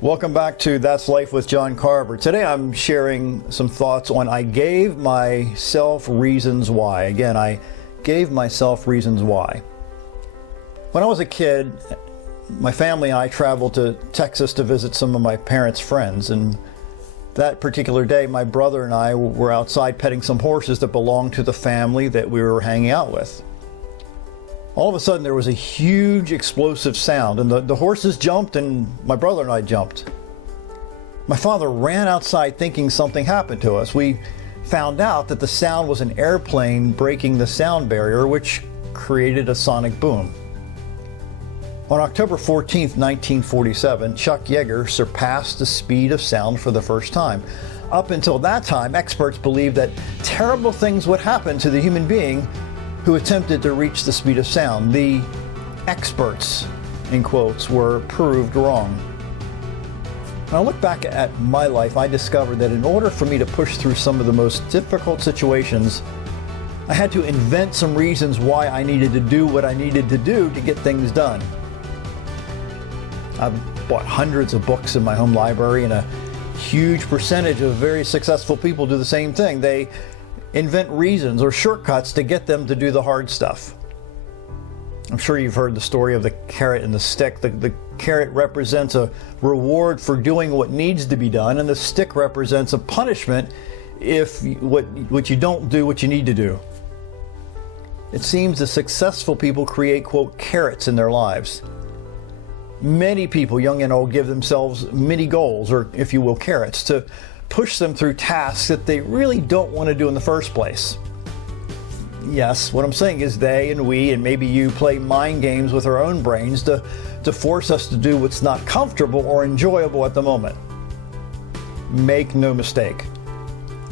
Welcome back to That's Life with John Carver. Today I'm sharing some thoughts on I gave myself reasons why. Again, I gave myself reasons why. When I was a kid, my family and I traveled to Texas to visit some of my parents' friends, and that particular day my brother and I were outside petting some horses that belonged to the family that we were hanging out with. All of a sudden there was a huge explosive sound, and the horses jumped and my brother and I jumped. My father ran outside thinking something happened to us. We found out that the sound was an airplane breaking the sound barrier, which created a sonic boom. On October 14th, 1947, Chuck Yeager surpassed the speed of sound for the first time. Up until that time, experts believed that terrible things would happen to the human being who attempted to reach the speed of sound. The experts, in quotes, were proved wrong. When I look back at my life, I discovered that in order for me to push through some of the most difficult situations, I had to invent some reasons why I needed to do what I needed to do to get things done. I've bought hundreds of books in my home library, and a huge percentage of very successful people do the same thing. They invent reasons or shortcuts to get them to do the hard stuff. I'm sure you've heard the story of the carrot and the stick. The carrot represents a reward for doing what needs to be done, and the stick represents a punishment if what you don't do what you need to do. It seems the successful people create, quote, carrots in their lives. Many people, young and old, give themselves mini goals, or if you will, carrots, to push them through tasks that they really don't want to do in the first place. Yes, what I'm saying is they and we and maybe you play mind games with our own brains to force us to do what's not comfortable or enjoyable at the moment. Make no mistake,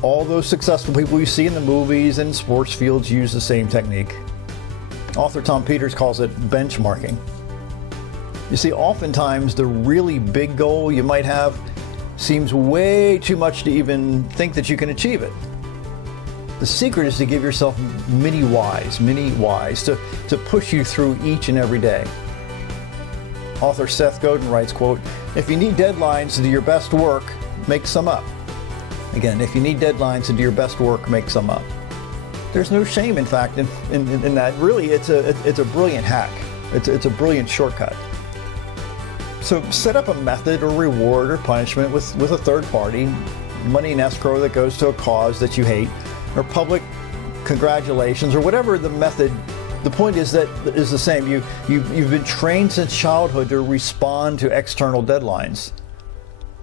all those successful people you see in the movies and sports fields use the same technique. Author Tom Peters calls it benchmarking. You see, oftentimes the really big goal you might have seems way too much to even think that you can achieve it. The secret is to give yourself mini whys to push you through each and every day. Author Seth Godin writes, quote, "If you need deadlines to do your best work, make some up." Again, if you need deadlines to do your best work, make some up. There's no shame, in fact, in that. Really, it's a brilliant hack. It's a brilliant shortcut. So set up a method or reward or punishment with a third party, money in escrow that goes to a cause that you hate, or public congratulations, or whatever the method. The point is that is the same. You've been trained since childhood to respond to external deadlines.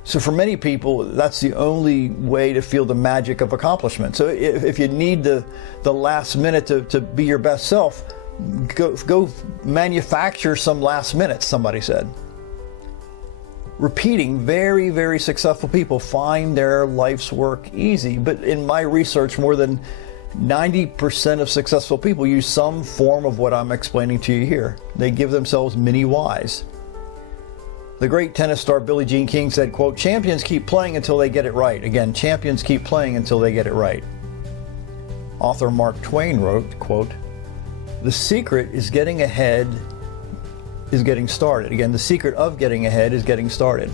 So for many people, that's the only way to feel the magic of accomplishment. So if you need the last minute to be your best self, go manufacture some last minutes, somebody said. Repeating, very, very successful people find their life's work easy. But in my research, more than 90% of successful people use some form of what I'm explaining to you here. They give themselves mini whys. The great tennis star Billie Jean King said, quote, "Champions keep playing until they get it right." Again, champions keep playing until they get it right. Author Mark Twain wrote, quote, "The secret is getting ahead is getting started." Again, the secret of getting ahead is getting started.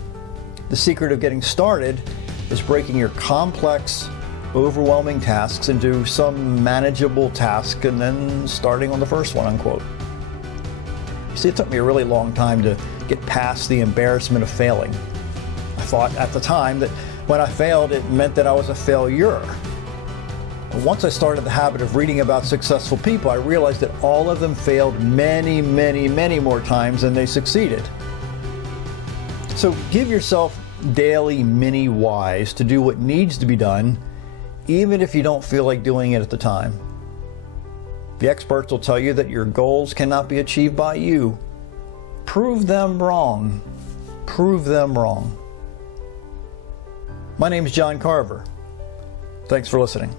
The secret of getting started is breaking your complex, overwhelming tasks into some manageable task and then starting on the first one, unquote. You see, it took me a really long time to get past the embarrassment of failing. I thought at the time that when I failed, it meant that I was a failure. Once I started the habit of reading about successful people, I realized that all of them failed many, many, many more times than they succeeded. So give yourself daily mini whys to do what needs to be done, even if you don't feel like doing it at the time. The experts will tell you that your goals cannot be achieved by you. Prove them wrong. Prove them wrong. My name is John Carver. Thanks for listening.